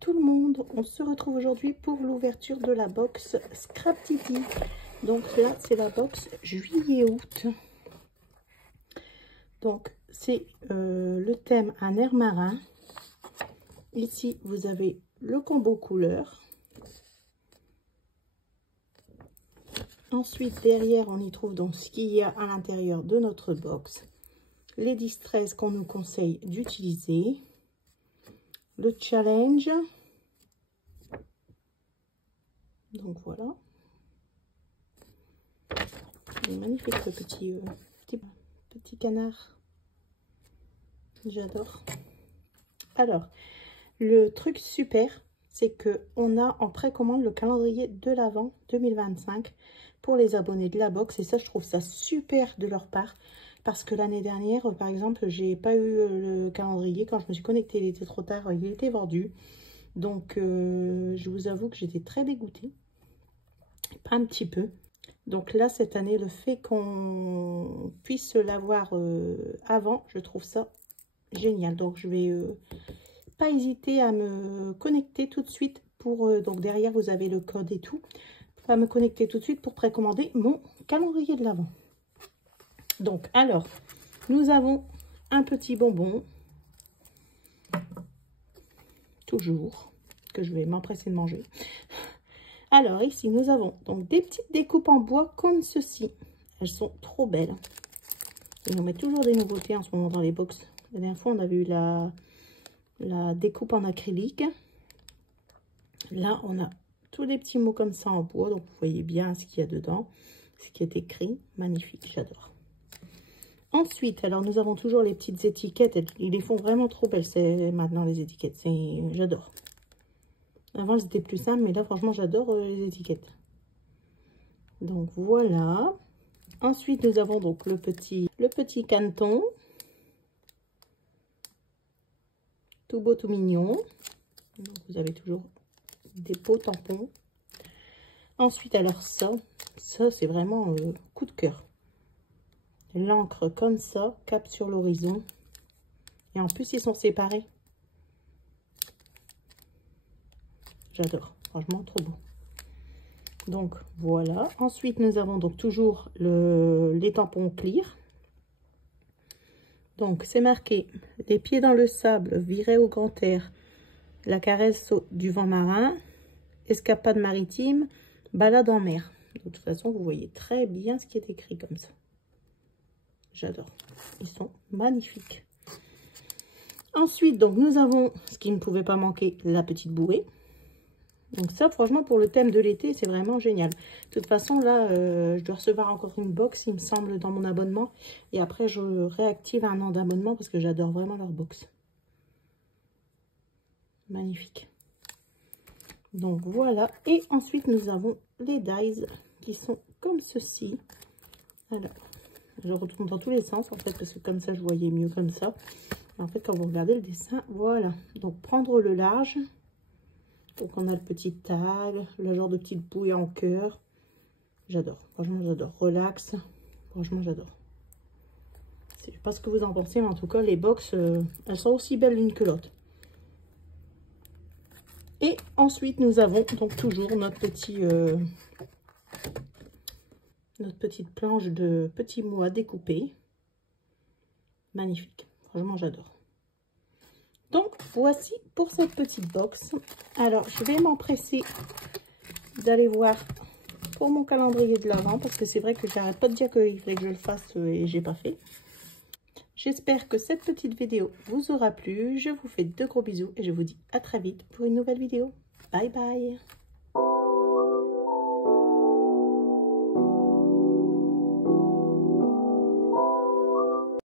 tout le monde, on se retrouve aujourd'hui pour l'ouverture de la box Scraptiti. Donc là c'est la box juillet-août. Donc c'est le thème un air marin. Ici vous avez le combo couleur. Ensuite derrière on y trouve donc ce qu'il y a à l'intérieur de notre box. Les distress qu'on nous conseille d'utiliser. Le challenge. Donc voilà. Il est magnifique ce petit canard. J'adore. Alors, le truc super, c'est que on a en précommande le calendrier de l'Avent 2025 pour les abonnés de la box. Et ça, je trouve ça super de leur part. Parce que l'année dernière, par exemple, j'ai pas eu le calendrier. Quand je me suis connectée, il était trop tard, il était vendu. Donc, je vous avoue que j'étais très dégoûtée. Pas un petit peu. Donc là, cette année, le fait qu'on puisse l'avoir avant, je trouve ça génial. Donc, je vais pas hésiter à me connecter tout de suite pour... donc, derrière, vous avez le code et tout. À me connecter tout de suite pour précommander mon calendrier de l'Avent. Donc, alors, nous avons un petit bonbon, toujours, que je vais m'empresser de manger. Alors, ici, nous avons donc des petites découpes en bois comme ceci. Elles sont trop belles. Ils nous mettent toujours des nouveautés en ce moment dans les box. La dernière fois, on avait eu la découpe en acrylique. Là, on a tous des petits mots comme ça en bois. Donc, vous voyez bien ce qu'il y a dedans, ce qui est écrit. Magnifique, j'adore. Ensuite, alors nous avons toujours les petites étiquettes. Ils les font vraiment trop belles maintenant les étiquettes. J'adore. Avant, elles étaient plus simples, mais là, franchement, j'adore les étiquettes. Donc, voilà. Ensuite, nous avons donc le petit canton. Tout beau, tout mignon. Donc, vous avez toujours des beaux tampons. Ensuite, alors ça c'est vraiment coup de cœur. L'encre comme ça, cap sur l'horizon. Et en plus, ils sont séparés. J'adore. Franchement, trop beau. Donc, voilà. Ensuite, nous avons donc toujours les tampons clear. Donc, c'est marqué « Les pieds dans le sable, virer au grand air, la caresse du vent marin, escapade maritime, balade en mer. » De toute façon, vous voyez très bien ce qui est écrit comme ça. J'adore. Ils sont magnifiques. Ensuite, donc, nous avons, ce qui ne pouvait pas manquer, la petite bouée. Donc ça, franchement, pour le thème de l'été, c'est vraiment génial. De toute façon, là, je dois recevoir encore une box, il me semble, dans mon abonnement. Et après, je réactive un an d'abonnement parce que j'adore vraiment leur box. Magnifique. Donc voilà. Et ensuite, nous avons les dies qui sont comme ceci. Alors, je retourne dans tous les sens, en fait, parce que comme ça, je voyais mieux comme ça. En fait, quand vous regardez le dessin, voilà. Donc, prendre le large. Donc, on a le petit tag, le genre de petite bouée en cœur. J'adore. Franchement, j'adore. Relax. Franchement, j'adore. Je sais pas ce que vous en pensez, mais en tout cas, les box, elles sont aussi belles l'une que l'autre. Et ensuite, nous avons donc toujours notre petite planche de petits mots à découper. Magnifique. Franchement, j'adore. Donc, voici pour cette petite box. Alors, je vais m'empresser d'aller voir pour mon calendrier de l'Avent, parce que c'est vrai que j'arrête pas de dire qu'il fallait que je le fasse et j'ai pas fait. J'espère que cette petite vidéo vous aura plu. Je vous fais de gros bisous et je vous dis à très vite pour une nouvelle vidéo. Bye bye!